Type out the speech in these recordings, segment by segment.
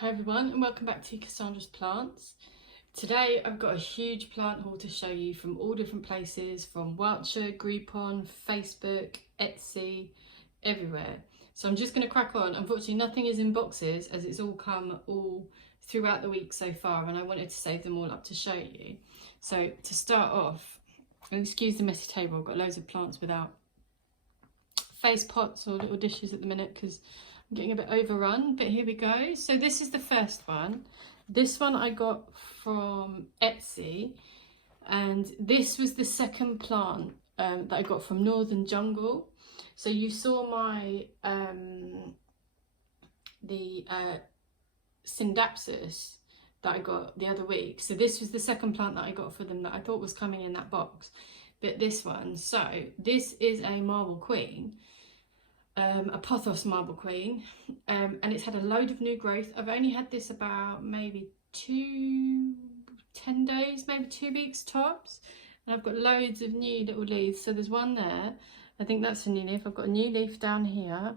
Hi everyone and welcome back to Cassandra's Plants. Today I've got a huge plant haul to show you from all different places, from Wowcher, Groupon, Facebook, Etsy, everywhere. So I'm just going to crack on. Unfortunately nothing is in boxes as it's all come all throughout the week so far, and I wanted to save them all up to show you. So to start off, and excuse the messy table, I've got loads of plants without face pots or little dishes at the minute because I'm getting a bit overrun, but here we go. So this is the first one. This one I got from Etsy, and this was the second plant that I got from Northern Jungle. So you saw my Syndapsus that I got the other week. So this was the second plant that I got for them that I thought was coming in that box. But this one, so this is a marble queen. A pothos marble queen, and it's had a load of new growth. I've only had this about maybe 10 days, maybe 2 weeks tops, and I've got loads of new little leaves. So there's one there, I think that's a new leaf. I've got a new leaf down here,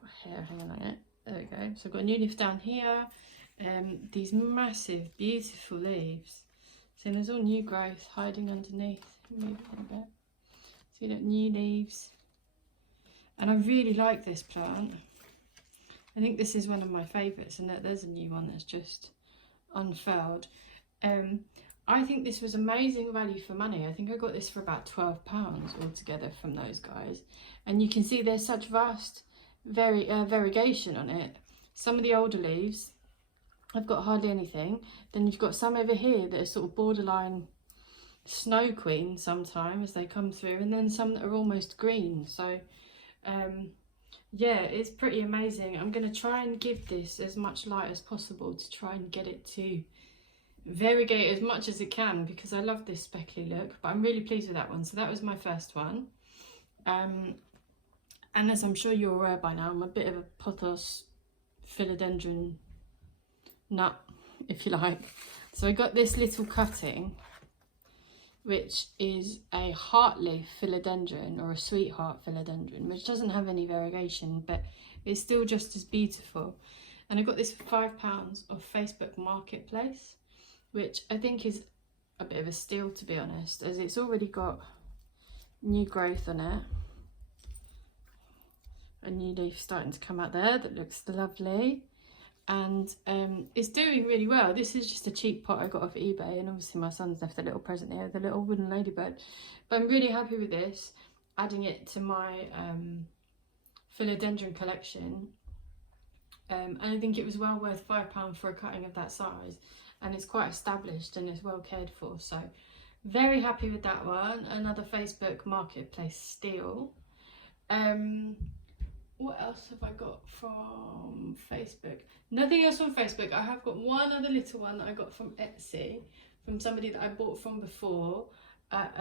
got hair hanging on it, there we go. So I've got a new leaf down here, these massive beautiful leaves. So there's all new growth hiding underneath. Move it a little bit. So you got new leaves. And I really like this plant. I think this is one of my favourites, and there's a new one that's just unfurled. I think this was amazing value for money. I think I got this for about £12 altogether from those guys. And you can see there's such vast variegation on it. Some of the older leaves, I've got hardly anything. Then you've got some over here that are sort of borderline snow queen sometimes as they come through, and then some that are almost green. So yeah, it's pretty amazing. I'm going to try and give this as much light as possible to try and get it to variegate as much as it can, because I love this speckly look. But I'm really pleased with that one. So that was my first one, and as I'm sure you're aware by now, I'm a bit of a pothos philodendron nut, if you like. So I got this little cutting, which is a Hartley Philodendron, or a sweetheart philodendron, which doesn't have any variegation, but it's still just as beautiful. And I got this for £5 off Facebook Marketplace, which I think is a bit of a steal, to be honest, as it's already got new growth on it. A new leaf starting to come out there that looks lovely. And it's doing really well. This is just a cheap pot I got off eBay, and obviously my son's left a little present here, the little wooden ladybird. But I'm really happy with this, adding it to my philodendron collection. And I think it was well worth £5 for a cutting of that size, and it's quite established and it's well cared for. So very happy with that one. Another Facebook Marketplace steal. What else have I got from Facebook? Nothing else from Facebook. I have got one other little one that I got from Etsy, from somebody that I bought from before at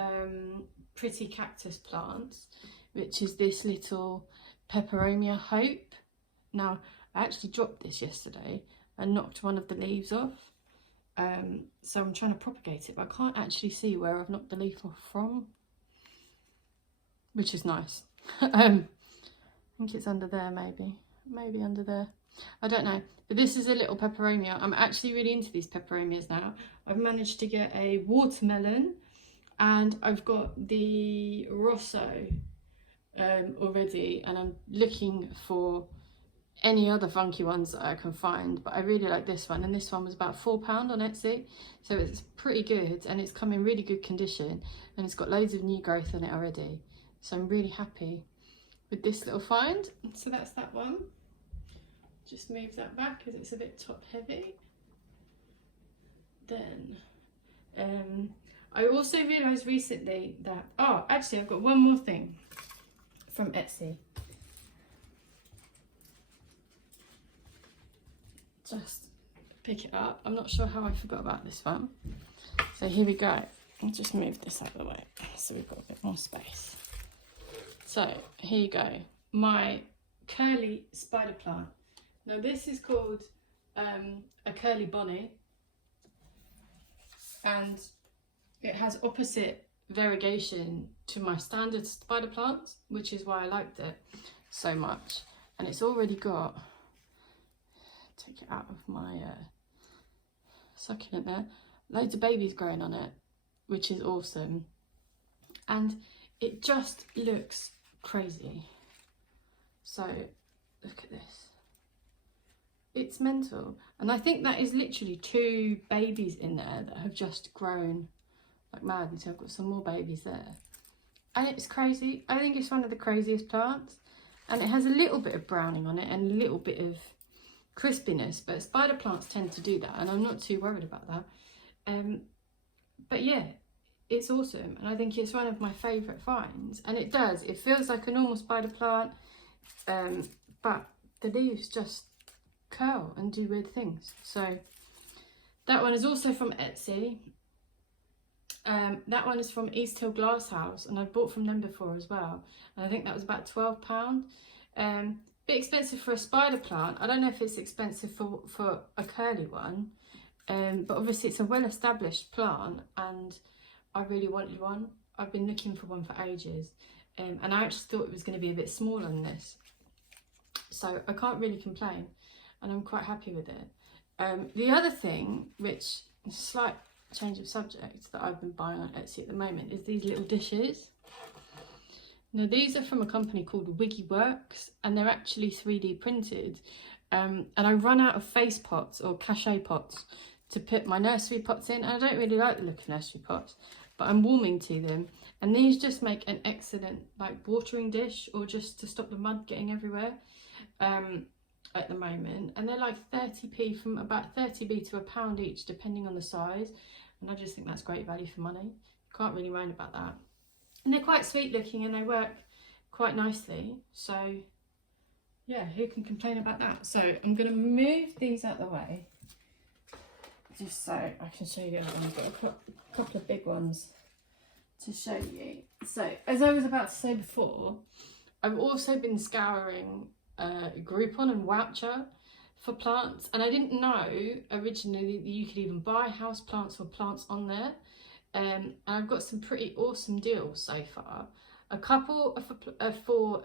Pretty Cactus Plants, which is this little Peperomia Hope. Now, I actually dropped this yesterday and knocked one of the leaves off. So I'm trying to propagate it, but I can't actually see where I've knocked the leaf off from, which is nice. I think it's under there, maybe under there, I don't know. But this is a little peperomia. I'm actually really into these peperomias now. I've managed to get a watermelon, and I've got the rosso already, and I'm looking for any other funky ones that I can find, but I really like this one, and this one was about £4 on Etsy, so it's pretty good, and it's come in really good condition, and it's got loads of new growth on it already, so I'm really happy with this little find. So that's that one. Just move that back because it's a bit top heavy. Then I also realised recently that, oh, actually I've got one more thing from Etsy. Just pick it up. I'm not sure how I forgot about this one. So here we go. I'll just move this out of the way so we've got a bit more space. So here you go, my curly spider plant. Now this is called a curly bonnie, and it has opposite variegation to my standard spider plants, which is why I liked it so much. And it's already got take it out of my succulent there. Loads of babies growing on it, which is awesome. And it just looks crazy. So look at this. It's mental. And I think that is literally 2 babies in there that have just grown like mad. And so I've got some more babies there. And it's crazy. I think it's one of the craziest plants. And it has a little bit of browning on it and a little bit of crispiness. But spider plants tend to do that. And I'm not too worried about that. But yeah, it's awesome. And I think it's one of my favourite finds. And it does. It feels like a normal spider plant. But the leaves just curl and do weird things. So that one is also from Etsy. That one is from East Hill Glass House, and I've bought from them before as well. And I think that was about £12. Bit expensive for a spider plant. I don't know if it's expensive for a curly one, but obviously it's a well-established plant, and I really wanted one. I've been looking for one for ages, and I actually thought it was going to be a bit smaller than this. So I can't really complain, and I'm quite happy with it. The other thing, which is a slight change of subject, that I've been buying on Etsy at the moment is these little dishes. Now these are from a company called Wiggy Works, and they're actually 3D printed. And I run out of face pots or cachet pots to put my nursery pots in. And I don't really like the look of nursery pots, but I'm warming to them. And these just make an excellent like watering dish, or just to stop the mud getting everywhere at the moment. And they're like 30p, from about 30p to £1 each, depending on the size. And I just think that's great value for money. Can't really moan about that. And they're quite sweet looking, and they work quite nicely. So yeah, who can complain about that? So I'm going to move these out the way, just so I can show you. I've got a couple of big ones to show you. So as I was about to say before, I've also been scouring Groupon and Wowcher for plants, and I didn't know originally that you could even buy house plants or plants on there. And I've got some pretty awesome deals so far. A couple are for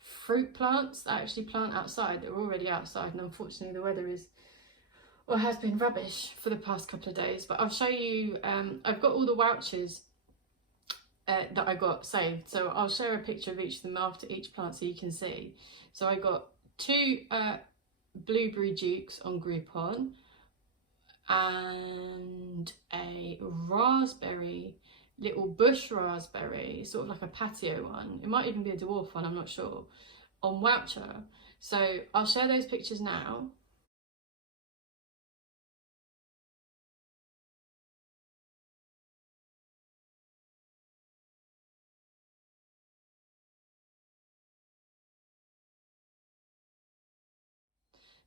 fruit plants that I actually plant outside. They're already outside, and unfortunately the weather is, or has been, rubbish for the past couple of days. But I'll show you. I've got all the vouchers that I got saved, so I'll share a picture of each of them after each plant so you can see. So I got 2 blueberry dukes on Groupon, and a raspberry, little bush raspberry, sort of like a patio one. It might even be a dwarf one, I'm not sure, on Wowcher. So I'll share those pictures now.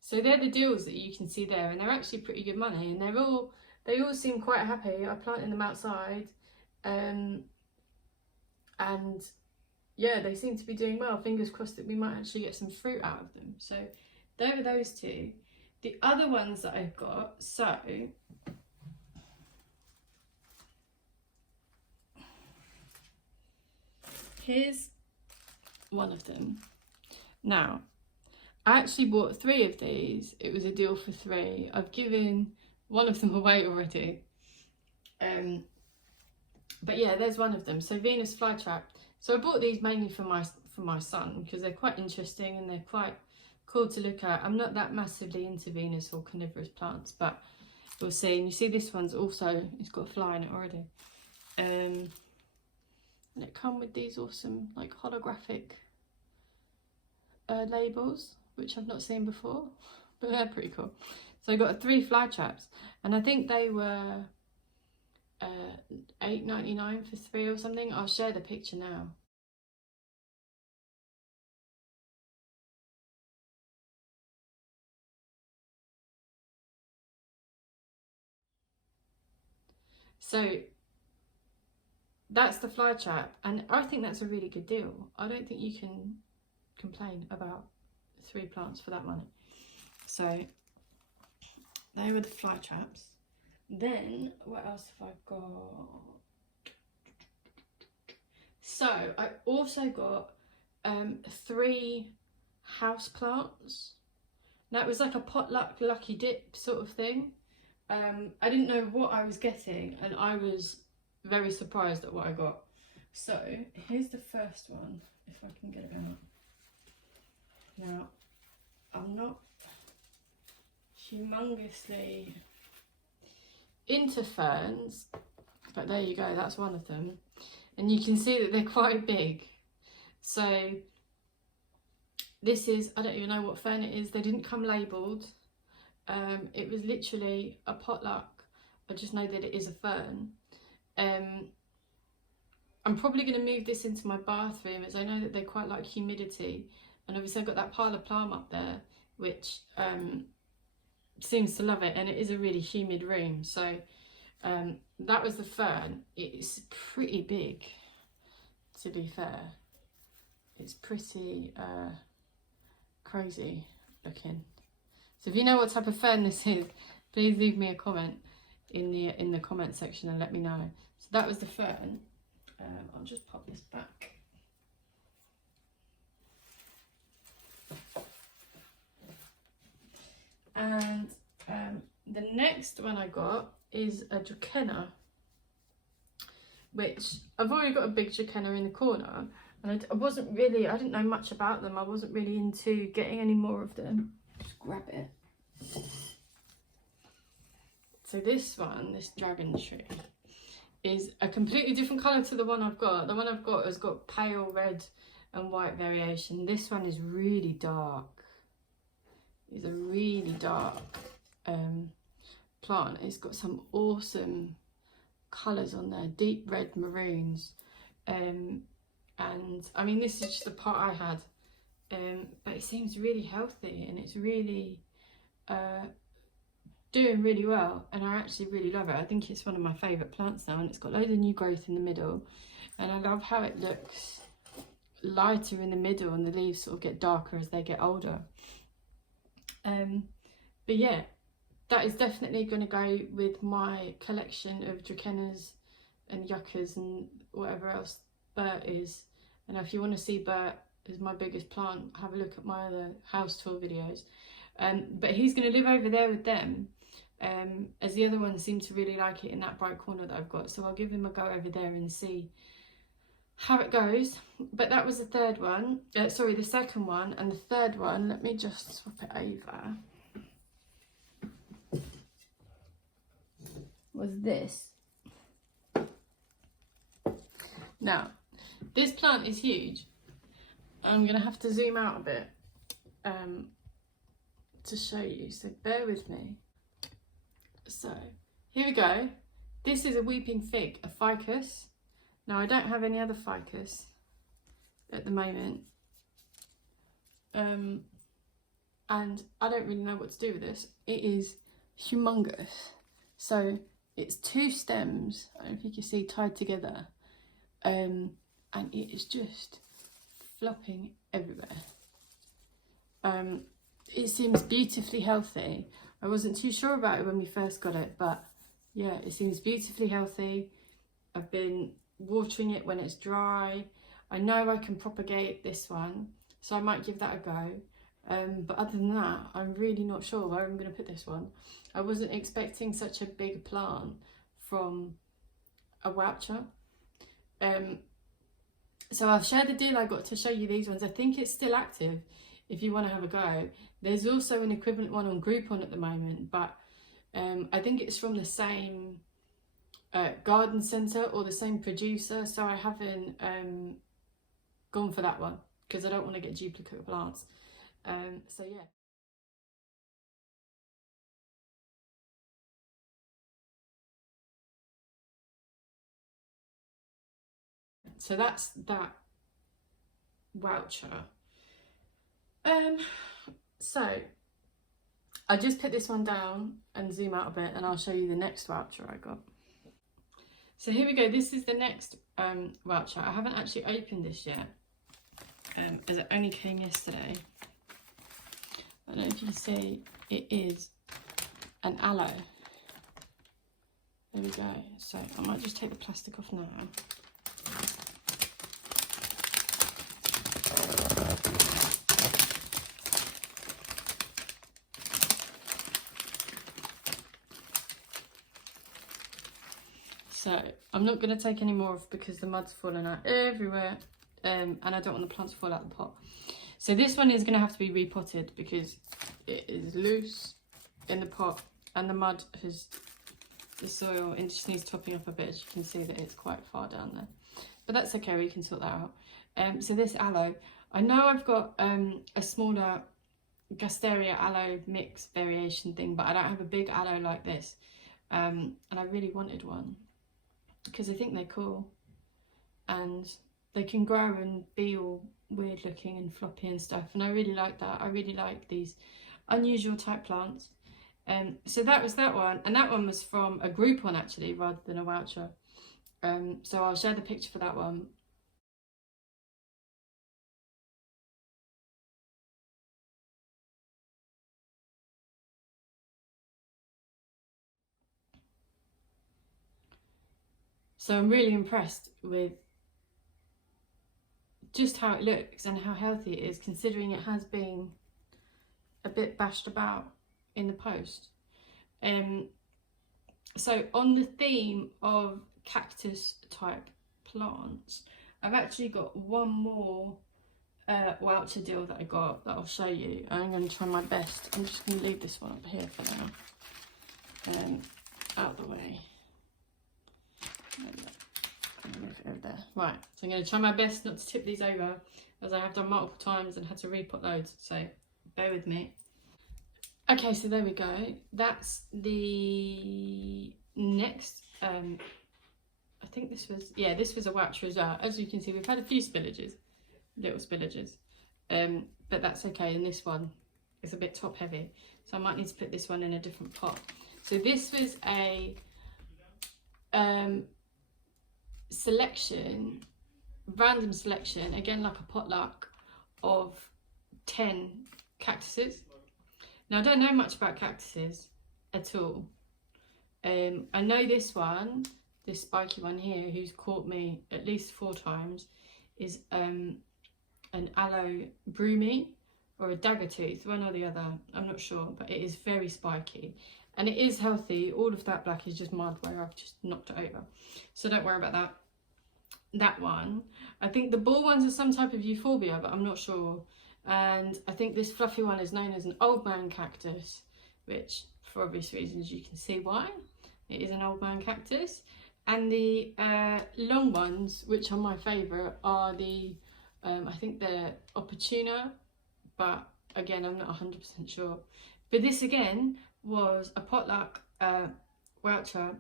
So they're the deals that you can see there, and they're actually pretty good money, and they all seem quite happy. I planted them outside, and yeah, they seem to be doing well. Fingers crossed that we might actually get some fruit out of them. So there are those 2. The other ones that I've got, so here's one of them. Now, I actually bought 3 of these. It was a deal for 3. I've given one of them away already. But yeah, there's one of them. So Venus Flytrap. So I bought these mainly for my son, because they're quite interesting and they're quite cool to look at. I'm not that massively into Venus or carnivorous plants, but we'll see. And you see this one's also, it's got a fly in it already. And it comes with these awesome like holographic labels, which I've not seen before, but they're pretty cool. So I got 3 fly traps, and I think they were $8.99 for 3 or something. I'll share the picture now. So that's the fly trap, and I think that's a really good deal. I don't think you can complain about 3 plants for that money. So they were the fly traps. Then what else have I got? So I also got 3 house plants Now it was like a potluck lucky dip sort of thing. I didn't know what I was getting, and I was very surprised at what I got. So here's the first one, if I can get it out. Now, I'm not humongously into ferns, but there you go, that's one of them. And you can see that they're quite big. So this is, I don't even know what fern it is, they didn't come labelled. It was literally a potluck. I just know that it is a fern. I'm probably going to move this into my bathroom, as I know that they quite like humidity, and obviously I've got that pile of plum up there which seems to love it, and it is a really humid room. So that was the fern. It's pretty big, to be fair. It's pretty crazy looking. So if you know what type of fern this is, please leave me a comment in the comment section and let me know. So that was the fern. I'll just pop this back. And the next one I got is a Dracaena, which I've already got a big Dracaena in the corner, and I didn't know much about them. I wasn't really into getting any more of them. Just grab it. So this one, this dragon tree, is a completely different colour to the one I've got. The one I've got has got pale red and white variation. This one is really dark. It's a really dark plant. It's got some awesome colours on there, deep red maroons. And I mean, this is just the pot I had. But it seems really healthy, and it's really doing really well, and I actually really love it. I think it's one of my favourite plants now, and it's got loads of new growth in the middle, and I love how it looks lighter in the middle and the leaves sort of get darker as they get older. But yeah, that is definitely going to go with my collection of Dracaenas and yuccas and whatever else Bert is. And if you want to see Bert as my biggest plant, have a look at my other house tour videos. But he's going to live over there with them, as the other ones seem to really like it in that bright corner that I've got. So I'll give him a go over there and see how it goes. But that was the third one, sorry, the second one. And the third one, let me just swap it over, was this. Now, this plant is huge. I'm going to have to zoom out a bit to show you, so bear with me. So, here we go. This is a weeping fig, a ficus. Now, I don't have any other ficus at the moment. And I don't really know what to do with this. It is humongous. So, it's two stems, I don't know if you can see, tied together. And it is just flopping everywhere. It seems beautifully healthy. I wasn't too sure about it when we first got it, but yeah, it seems beautifully healthy. I've been watering it when it's dry. I know I can propagate this one, so I might give that a go. But other than that, I'm really not sure where I'm going to put this one. I wasn't expecting such a big plant from a Wowcher. So I've shared the deal I got to show you these ones. I think it's still active if you want to have a go. There's also an equivalent one on Groupon at the moment, but I think it's from the same garden centre or the same producer, so I haven't gone for that one because I don't want to get duplicate plants. So yeah. So that's that Wowcher. So I just put this one down and zoom out a bit, and I'll show you the next Wowcher I got. So here we go. This is the next Wowcher. I haven't actually opened this yet, as it only came yesterday. I don't know if you can see, it is an aloe. There we go. So I might just take the plastic off now. So I'm not going to take any more off because the mud's falling out everywhere, and I don't want the plants to fall out of the pot. So this one is going to have to be repotted because it is loose in the pot and the mud has, the soil, it just needs topping up a bit. As you can see that it's quite far down there, but that's okay, we can sort that out. So this aloe, I know I've got a smaller Gasteria aloe mix variation thing, but I don't have a big aloe like this, and I really wanted one because I think they're cool and they can grow and be all weird looking and floppy and stuff, and I really like that. I really like these unusual type plants. So that was that one, and that one was from a Groupon actually rather than a voucher. So I'll share the picture for that one. So I'm really impressed with just how it looks and how healthy it is, considering it has been a bit bashed about in the post. So on the theme of cactus type plants, I've actually got one more voucher deal that I got that I'll show you. I'm going to try my best. I'm just going to leave this one up here for now, out of the way. Move it over there. Right, so I'm going to try my best not to tip these over, as I have done multiple times and had to repot loads, so bear with me. Okay, so there we go. That's the next, I think this was, yeah, this was a voucher as well. As you can see, we've had a few spillages, little spillages, but that's okay. And this one is a bit top heavy, so I might need to put this one in a different pot. So this was a selection, random selection, again like a potluck, of 10 cactuses. Now I don't know much about cactuses at all. I know this one, this spiky one here, who's caught me at least 4 times, is an aloe broomy or a dagger tooth, one or the other, I'm not sure, but it is very spiky and it is healthy. All of that black is just mud where I've just knocked it over, so don't worry about that. That one, I think the ball ones are some type of euphorbia, but I'm not sure. And I think this fluffy one is known as an old man cactus, which for obvious reasons you can see why. It is an old man cactus. And the long ones, which are my favourite, are the, I think they're opportuna, but again, I'm not 100% sure. But this again was a potluck voucher,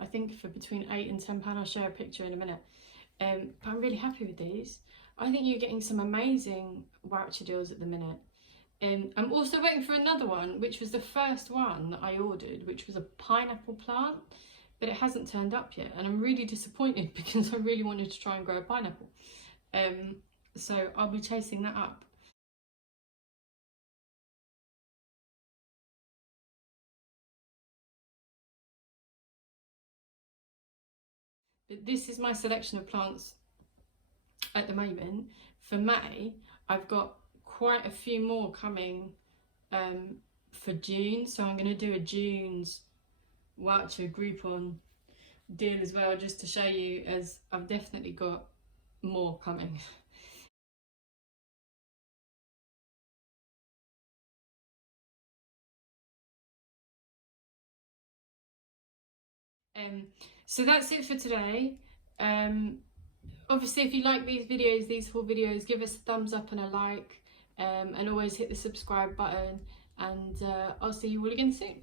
I think for between £8 and £10. I'll share a picture in a minute. But I'm really happy with these. I think you're getting some amazing voucher deals at the minute. I'm also waiting for another one, which was the first one that I ordered, which was a pineapple plant, but it hasn't turned up yet, and I'm really disappointed because I really wanted to try and grow a pineapple. So I'll be chasing that up. But this is my selection of plants at the moment. For May, I've got quite a few more coming for June, so I'm going to do a June's voucher Groupon deal as well, just to show you, as I've definitely got more coming. So that's it for today. Obviously, if you like these videos, these haul videos, give us a thumbs up and a like, and always hit the subscribe button, and I'll see you all again soon.